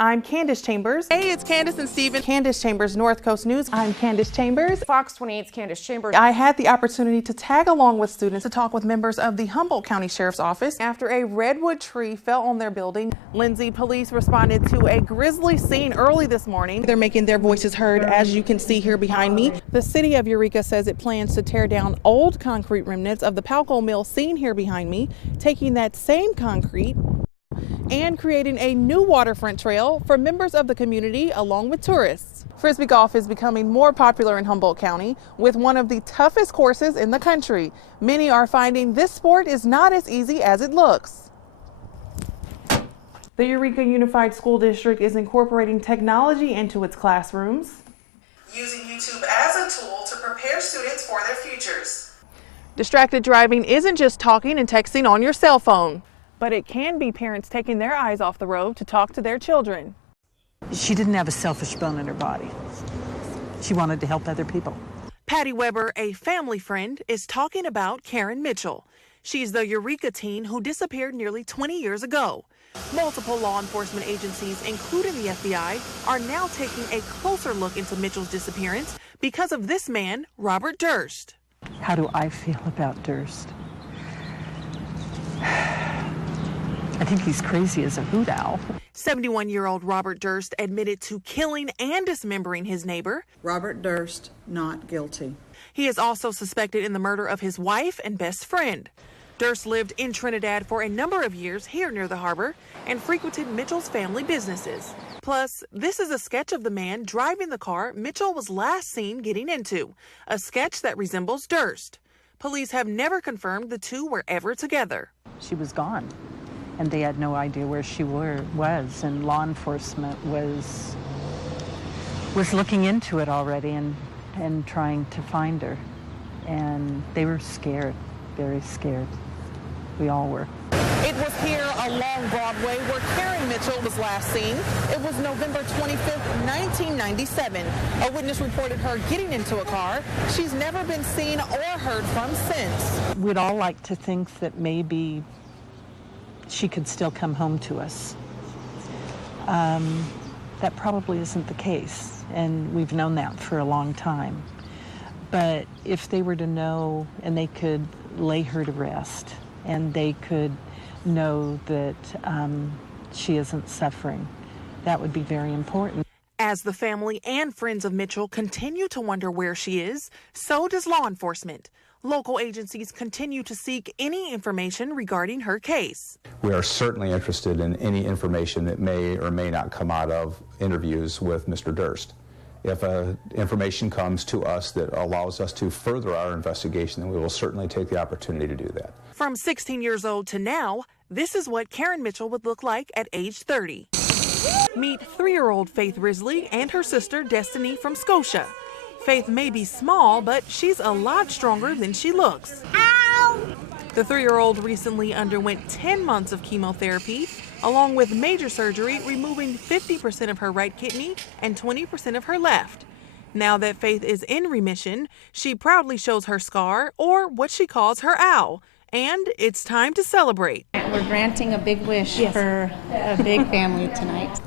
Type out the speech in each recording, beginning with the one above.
I'm Candase Chambers. Hey, it's Candace and Steven. Candase Chambers, North Coast News. I'm Candase Chambers. Fox 28's Candase Chambers. I had the opportunity to tag along with students to talk with members of the Humboldt County Sheriff's Office after a redwood tree fell on their building. Lindsay, police responded to a grisly scene early this morning. They're making their voices heard, as you can see here behind me. The city of Eureka says it plans to tear down old concrete remnants of the Palco Mill seen here behind me, taking that same concrete and creating a new waterfront trail for members of the community along with tourists. Frisbee golf is becoming more popular in Humboldt County with one of the toughest courses in the country. Many are finding this sport is not as easy as it looks. The Eureka Unified School District is incorporating technology into its classrooms, using YouTube as a tool to prepare students for their futures. Distracted driving isn't just talking and texting on your cell phone, but it can be parents taking their eyes off the road to talk to their children. She didn't have a selfish bone in her body. She wanted to help other people. Patty Weber, a family friend, is talking about Karen Mitchell. She's the Eureka teen who disappeared nearly 20 years ago. Multiple law enforcement agencies, including the FBI, are now taking a closer look into Mitchell's disappearance because of this man, Robert Durst. How do I feel about Durst? I think he's crazy as a hoot owl. 71-year-old Robert Durst admitted to killing and dismembering his neighbor. Robert Durst, not guilty. He is also suspected in the murder of his wife and best friend. Durst lived in Trinidad for a number of years here near the harbor and frequented Mitchell's family businesses. Plus, this is a sketch of the man driving the car Mitchell was last seen getting into, a sketch that resembles Durst. Police have never confirmed the two were ever together. She was gone, and they had no idea where she was, and law enforcement was looking into it already and trying to find her. And they were scared, very scared. We all were. It was here along Broadway where Karen Mitchell was last seen. It was November 25th, 1997. A witness reported her getting into a car. She's never been seen or heard from since. We'd all like to think that maybe she could still come home to us. That probably isn't the case, and we've known that for a long time. But if they were to know and they could lay her to rest and they could know that she isn't suffering, that would be very important. As the family and friends of Mitchell continue to wonder where she is, so does law enforcement. Local agencies continue to seek any information regarding her case. We are certainly interested in any information that may or may not come out of interviews with Mr. Durst. If information comes to us that allows us to further our investigation, then we will certainly take the opportunity to do that. From 16 years old to now, this is what Karen Mitchell would look like at age 30. Meet 3-year-old Faith Risley and her sister Destiny from Scotia. Faith may be small, but she's a lot stronger than she looks. Ow! The 3-year-old recently underwent 10 months of chemotherapy, along with major surgery removing 50% of her right kidney and 20% of her left. Now that Faith is in remission, she proudly shows her scar, or what she calls her owl, and it's time to celebrate. We're granting a big wish for a big family tonight.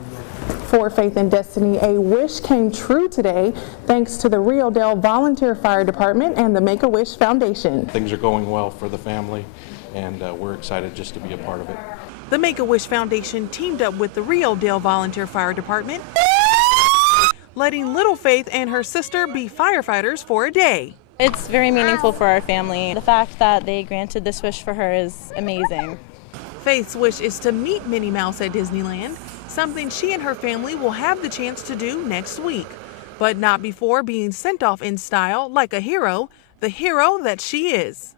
For Faith and Destiny, a wish came true today thanks to the Rio Dell Volunteer Fire Department and the Make-A-Wish Foundation. Things are going well for the family, and we're excited just to be a part of it. The Make-A-Wish Foundation teamed up with the Rio Dell Volunteer Fire Department, letting little Faith and her sister be firefighters for a day. It's very meaningful for our family. The fact that they granted this wish for her is amazing. Faith's wish is to meet Minnie Mouse at Disneyland, something she and her family will have the chance to do next week, but not before being sent off in style like a hero, the hero that she is.